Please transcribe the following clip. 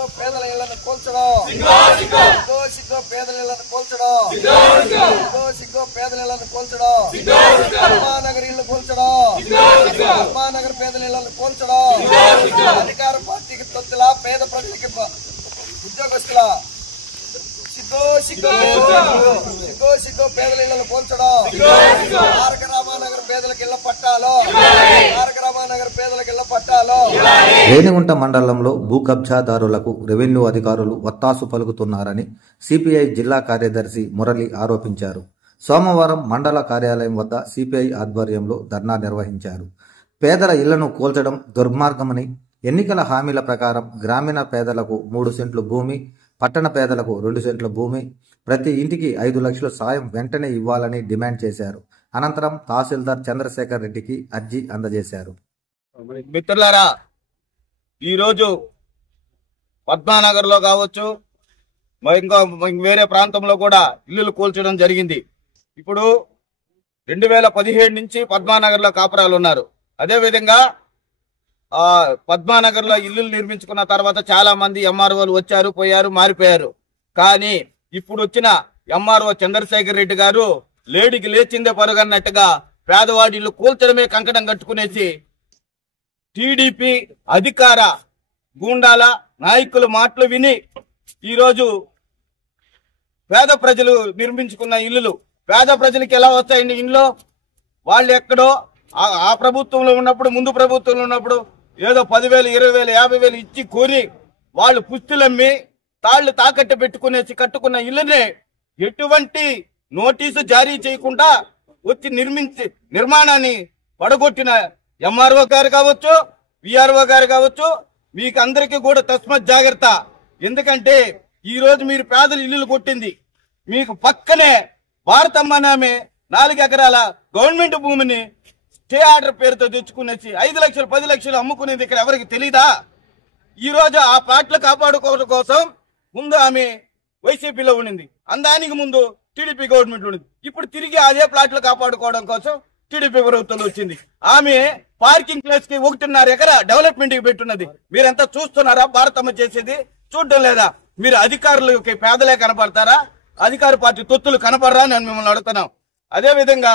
సిగ్గో పేదల ఇళ్లను కూల్చడం, సిగ్గో పేదల ఇళ్లను కూల్చడం, సిగ్గో పేదల ఇళ్లను కూల్చడం, ధర్మానగర్ ఇళ్లు కూల్చడం, ధర్మానగర్ పేదల ఇళ్లను కూల్చడం, అధికార పార్టీకి తొత్తుల పేద ప్రజలకి ఉద్యోగస్తుల సిగ్గో పేదల ఇళ్లను కూల్చడం, తారక రామానగర్ పేదలకు ఇళ్ల పట్టాలు, తారక రామానగర్ పేదలకు ఇళ్ల పట్టాలు. రేణిగుంట మండలంలో భూ కబ్జాదారులకు రెవెన్యూ అధికారులు వత్తాసు పలుకుతున్నారని సిపిఐ జిల్లా కార్యదర్శి మురళి ఆరోపించారు. సోమవారం మండల కార్యాలయం వద్ద సిపిఐ ఆధ్వర్యంలో ధర్నా నిర్వహించారు. పేదల ఇళ్లను కూల్చడం దుర్మార్గమని, ఎన్నికల హామీల ప్రకారం గ్రామీణ పేదలకు 3 సెంట్లు భూమి, పట్టణ పేదలకు 2 సెంట్ల భూమి, ప్రతి ఇంటికి 5 లక్షల సాయం వెంటనే ఇవ్వాలని డిమాండ్ చేశారు. అనంతరం తహసీల్దార్ చంద్రశేఖర్ రెడ్డికి అర్జీ అందజేశారు. మిత్రులారా, ఈరోజు పద్మానగర్ లో కావచ్చు, ఇంకా వేరే ప్రాంతంలో కూడా ఇల్లులు కూల్చడం జరిగింది. ఇప్పుడు 2017 నుంచి పద్మానగర్ లో కాపురాలు ఉన్నారు. అదేవిధంగా పద్మానగర్ లో ఇల్లులు నిర్మించుకున్న తర్వాత చాలా మంది ఎంఆర్ఓలు వచ్చారు, పోయారు, మారిపోయారు. కానీ ఇప్పుడు వచ్చిన ఎంఆర్ఓ చంద్రశేఖర్ రెడ్డి గారు లేడికి లేచిందే పరుగన్నట్టుగా పేదవాడి ఇల్లు కూల్చడమే కంకణం కట్టుకునేసి టీడీపీ అధికార గూండాల నాయకుల మాటలు విని ఈరోజు పేద ప్రజలు నిర్మించుకున్న ఇల్లులు పేద ప్రజలకి ఎలా వస్తాయండి? ఇంట్లో వాళ్ళు ఎక్కడో ఆ ప్రభుత్వంలో ఉన్నప్పుడు, ముందు ప్రభుత్వంలో ఉన్నప్పుడు ఏదో 10,000, 20,000, 50,000 ఇచ్చి కోరి వాళ్ళు పుస్తులమ్మి తాళ్లు తాకట్టు పెట్టుకునేసి కట్టుకున్న ఇల్లునే ఎటువంటి నోటీసు జారీ చేయకుండా వచ్చి నిర్మాణాన్ని పడగొట్టిన ఎంఆర్ఓ గారు కావచ్చు, విఆర్ఓ గారు కావచ్చు, మీకు అందరికీ కూడా తస్మత్ జాగ్రత్త. ఎందుకంటే ఈ రోజు మీరు పేదల ఇల్లులు కొట్టింది, మీకు పక్కనే భారతమ్మ నామే 4 ఎకరాల గవర్నమెంట్ భూమిని స్టే ఆర్డర్ పేరుతో తెచ్చుకునేసి 5 లక్షలు 10 లక్షలు అమ్ముకునేది ఇక్కడ ఎవరికి తెలీదా? ఈ రోజు ఆ ప్లాట్లు కాపాడుకోవడం కోసం ముందు ఆమె వైసీపీలో ఉండింది, దానికి ముందు టీడీపీ గవర్నమెంట్ ఉండింది. ఇప్పుడు తిరిగి అదే ప్లాట్లు కాపాడుకోవడం కోసం టీడీపీ ప్రభుత్వం వచ్చింది. ఆమె పార్కింగ్ ప్లేస్ కి 1.5 ఎకరా డెవలప్మెంట్ కి పెట్టున్నది. మీరంతా చూస్తున్నారా? భారతమ్మ చేసేది చూడడం లేదా? మీరు అధికారులకి పేదలే కనపడతారా? అధికార పార్టీ తొత్తులు కనపడరా? నేను మిమ్మల్ని అడుగుతున్నాం. అదే విధంగా